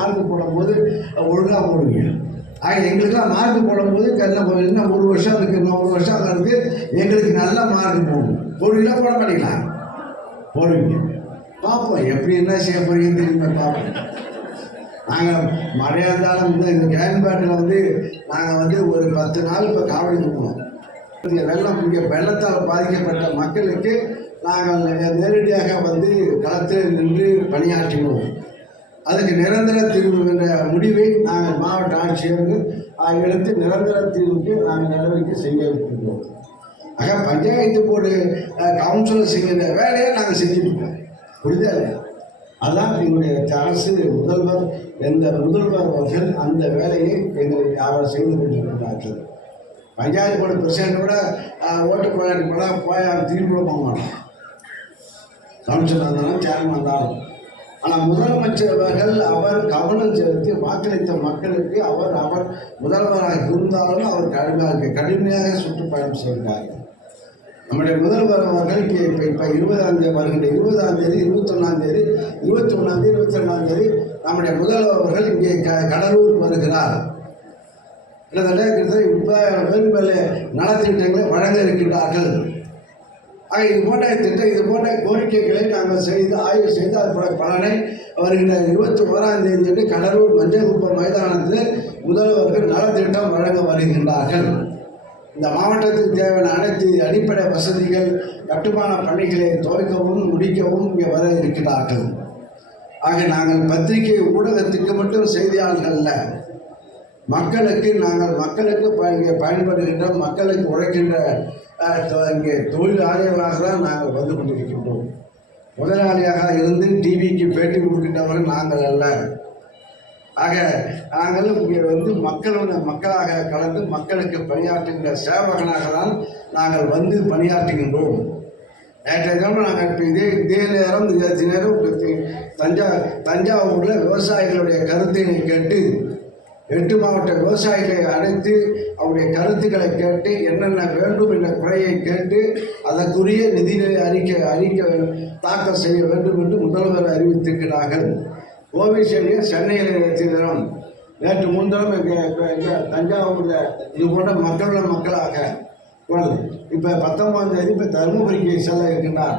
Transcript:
Mark போடும்போது ஒழுங்காக போடுவீங்க. ஆக எங்களுக்கெல்லாம் மார்க் போடும்போது இன்னும் 1 வருஷம் இருக்குது, இன்னும் 1 வருஷம் இருக்குது, எங்களுக்கு நல்ல மார்க் போடுவீங்களா போட மாட்டீங்களா? போடுவீங்க. பார்ப்போம் எப்படி என்ன செய்ய போறீங்கன்னு தெரியுமா பார்ப்போம். நாங்கள் மழையாக இருந்தாலும் இந்த கேன்பேட்டில் நாங்கள் ஒரு 10 நாள் இப்போ காவடி கொடுக்கணும். இங்கே வெள்ளத்தால் பாதிக்கப்பட்ட மக்களுக்கு நாங்கள் நேரடியாக களத்தில் நின்று பணியாற்றினோம். அதுக்கு நிரந்தர தீர்வு என்ற முடிவை நாங்கள் மாவட்ட ஆட்சியருக்கு எடுத்து நிரந்தர தீர்வுக்கு நாங்கள் நடவடிக்கை செய்ய இருக்கின்றோம். ஆக பஞ்சாயத்து போர்டு கவுன்சிலர் செய்கின்ற வேலையை நாங்கள் செஞ்சுருக்கோம். புரியுதா இல்லையா? அதான் எங்களுடைய அரசு முதல்வர் அவர்கள் அந்த வேலையை எங்களுக்கு அவர் செய்து கொண்டிருக்கிறார்கள். பஞ்சாயத்து போர்டு பிரசிடண்டோட ஓட்டு போய் திரும்பி கூட போக மாட்டோம். கவுன்சிலர் இருந்தாலும் சேர்மன் இருந்தாலும். ஆனால் முதலமைச்சர் அவர்கள் அவர் கவனம் செலுத்தி வாக்களித்த மக்களுக்கு அவர் முதல்வராக இருந்தாலும் அவர் கடுமையாக சுற்றுப்பயணம் செய்கிறார்கள். நம்முடைய முதல்வர் அவர்கள் இப்போ 20ஆம் தேதி வருகின்ற 20ஆம் தேதி 21ஆம் தேதி 21ஆம் தேதி 22ஆம் தேதி நம்முடைய முதல்வர் அவர்கள் இங்கே கடலூர் வருகிறார். கிட்டத்தட்ட இப்போ வேறுபல நலத்திட்டங்களை வழங்க இருக்கின்றார்கள். ஆக இது போன்ற கோரிக்கைகளை நாங்கள் ஆய்வு செய்து அதோட பலனை வருகின்ற 21ஆம் தேதி கடலூர் மஞ்சக்குப்பம் மைதானத்தில் முதல்வர்கள் நலத்திட்டம் வழங்க வருகின்றார்கள். இந்த மாவட்டத்துக்கு தேவையான அனைத்து அடிப்படை வசதிகள் கட்டுமான பணிகளை துவக்கவும் முடிக்கவும் இங்கே வர இருக்கிறார்கள். ஆக நாங்கள் பத்திரிகை ஊடகத்துக்கு மட்டும் செய்தியாளர்கள்ல, மக்களுக்கு பயன்படுகின்ற மக்களுக்கு உழைக்கின்ற இங்கே தொழிலாளிகளாக தான் நாங்கள் வந்து கொண்டிருக்கின்றோம். முதலாளியாக இருந்து டிவிக்கு பேட்டி கொடுக்கின்றவர்கள் நாங்கள் அல்ல. ஆக நாங்கள் இங்கே மக்களாக கலந்து மக்களுக்கு பணியாற்றுகின்ற சேவகனாக தான் நாங்கள் பணியாற்றுகின்றோம். நேற்றைய தினம் நாங்கள் இப்போ இதே நேரம் தஞ்சாவூரில் விவசாயிகளுடைய கருத்தினை கேட்டு 8 மாவட்ட விவசாயிகளை அழைத்து அவருடைய கருத்துக்களை கேட்டு என்னென்ன வேண்டும் என்ற குறையை கேட்டு அதற்குரிய நிதிநிலை அறிக்கை தாக்கல் செய்ய வேண்டும் என்று முதல்வர் அறிவித்திருக்கிறார்கள். கோவிஷீல்டு சென்னையில் நிறுத்தினோம். நேற்று முன்தினம் இங்கே தஞ்சாவூரில் இது போன்ற மக்களாக இப்போ 19ஆம் தேதி இப்போ தருமபுரிக்கு செல்ல இருக்கின்றார்.